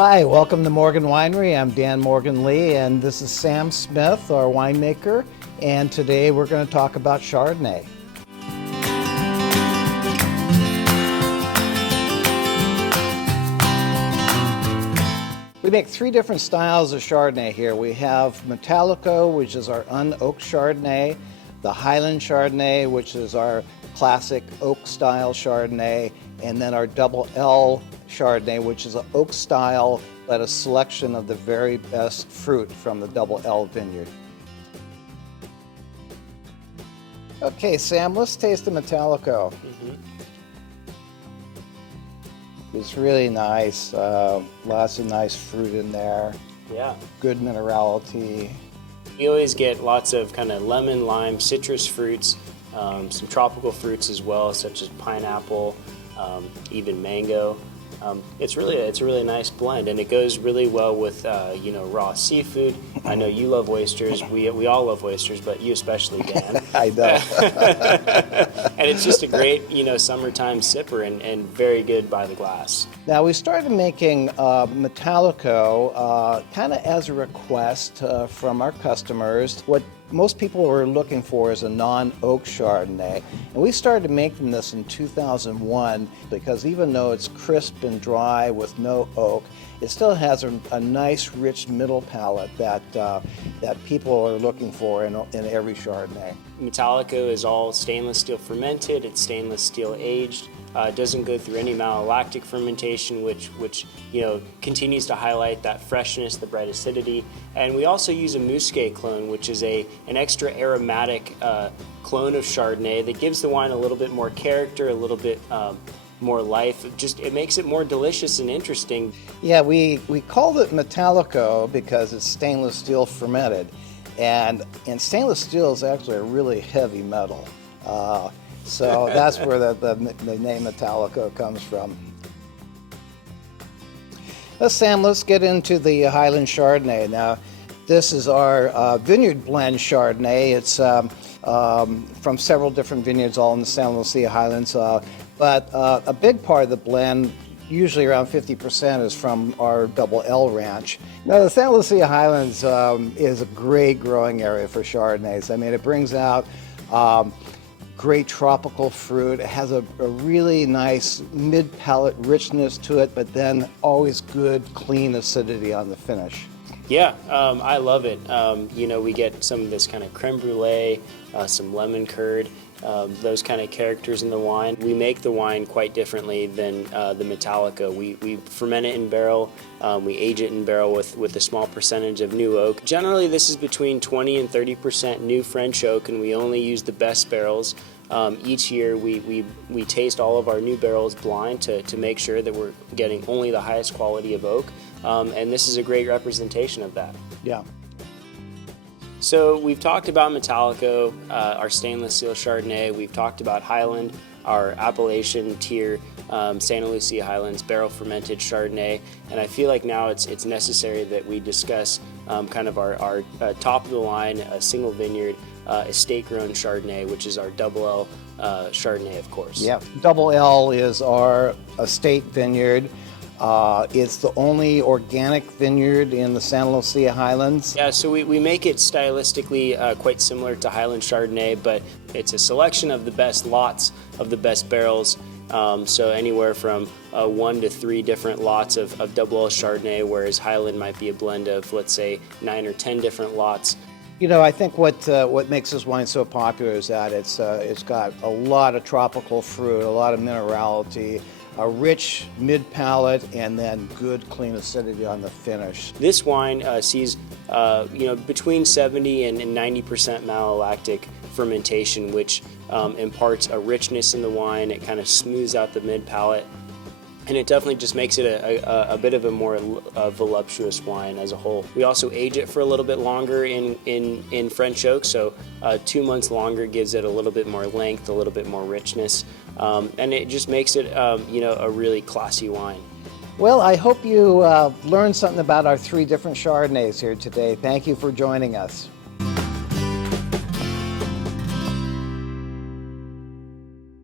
Hi, welcome to Morgan Winery. I'm Dan Morgan Lee, and this is Sam Smith, our winemaker, and today we're going to talk about Chardonnay. We make three different styles of Chardonnay here. We have Metallico, which is our unoaked Chardonnay, the Highland Chardonnay, which is our classic oak style Chardonnay, and then our Double L Chardonnay, which is an oak style, but a selection of the very best fruit from the Double L Vineyard. Okay, Sam, let's taste the Metallico. It's really nice, lots of nice fruit in there. Yeah. Good minerality. You always get lots of kind of lemon, lime, citrus fruits, some tropical fruits as well, such as pineapple, even mango. It's a really nice blend, and it goes really well with raw seafood. I know you love oysters. We all love oysters, but you especially, Dan. I know. And it's just a great summertime sipper and very good by the glass. Now we started making Metallico kind of as a request from our customers. What most people were looking for is a non-oak Chardonnay. And we started making this in 2001 because even though it's crisp and dry with no oak, it still has a nice rich middle palate that people are looking for in every Chardonnay. Metallico is all stainless steel fermented, it's stainless steel aged. It doesn't go through any malolactic fermentation, which continues to highlight that freshness, the bright acidity. And we also use a Muscat clone, which is an extra aromatic clone of Chardonnay that gives the wine a little bit more character, a little bit more life. It makes it more delicious and interesting. Yeah, we called it Metallico because it's stainless steel fermented, and stainless steel is actually a really heavy metal. So that's where the name Metallico comes from. Sam, let's get into the Highland Chardonnay. Now, this is our vineyard blend Chardonnay. It's from several different vineyards, all in the San Lucia Highlands. But a big part of the blend, usually around 50%, is from our Double L ranch. Now, the San Lucia Highlands is a great growing area for Chardonnays. I mean, it brings out great tropical fruit. It has a really nice mid-palate richness to it, but then always good, clean acidity on the finish. Yeah, I love it. We get some of this kind of creme brulee, some lemon curd, those kind of characters in the wine. We make the wine quite differently than the Metallico. We ferment it in barrel, we age it in barrel with a small percentage of new oak. Generally, this is between 20 and 30% new French oak, and we only use the best barrels. Each year we taste all of our new barrels blind to make sure that we're getting only the highest quality of oak, and this is a great representation of that. Yeah. So we've talked about Metallico, our stainless steel Chardonnay. We've talked about Highland, our Appalachian tier Santa Lucia Highlands barrel fermented Chardonnay, and I feel like now it's necessary that we discuss kind of our top of the line single vineyard estate grown Chardonnay, which is our Double L Chardonnay, of course. Yeah, Double L is our estate vineyard. It's the only organic vineyard in the Santa Lucia Highlands. Yeah, so we make it stylistically quite similar to Highland Chardonnay, but it's a selection of the best lots of the best barrels. So anywhere from 1 to 3 different lots of Double L Chardonnay, whereas Highland might be a blend of, let's say, 9 or 10 different lots. I think what makes this wine so popular is that it's got a lot of tropical fruit, a lot of minerality, a rich mid-palate, and then good, clean acidity on the finish. This wine sees between 70 and 90% malolactic fermentation, which imparts a richness in the wine. It kind of smooths out the mid-palate, and it definitely just makes it a bit of a more voluptuous wine as a whole. We also age it for a little bit longer in French oak, so 2 months longer gives it a little bit more length, a little bit more richness, and it just makes it a really classy wine. Well, I hope you learned something about our 3 different Chardonnays here today. Thank you for joining us.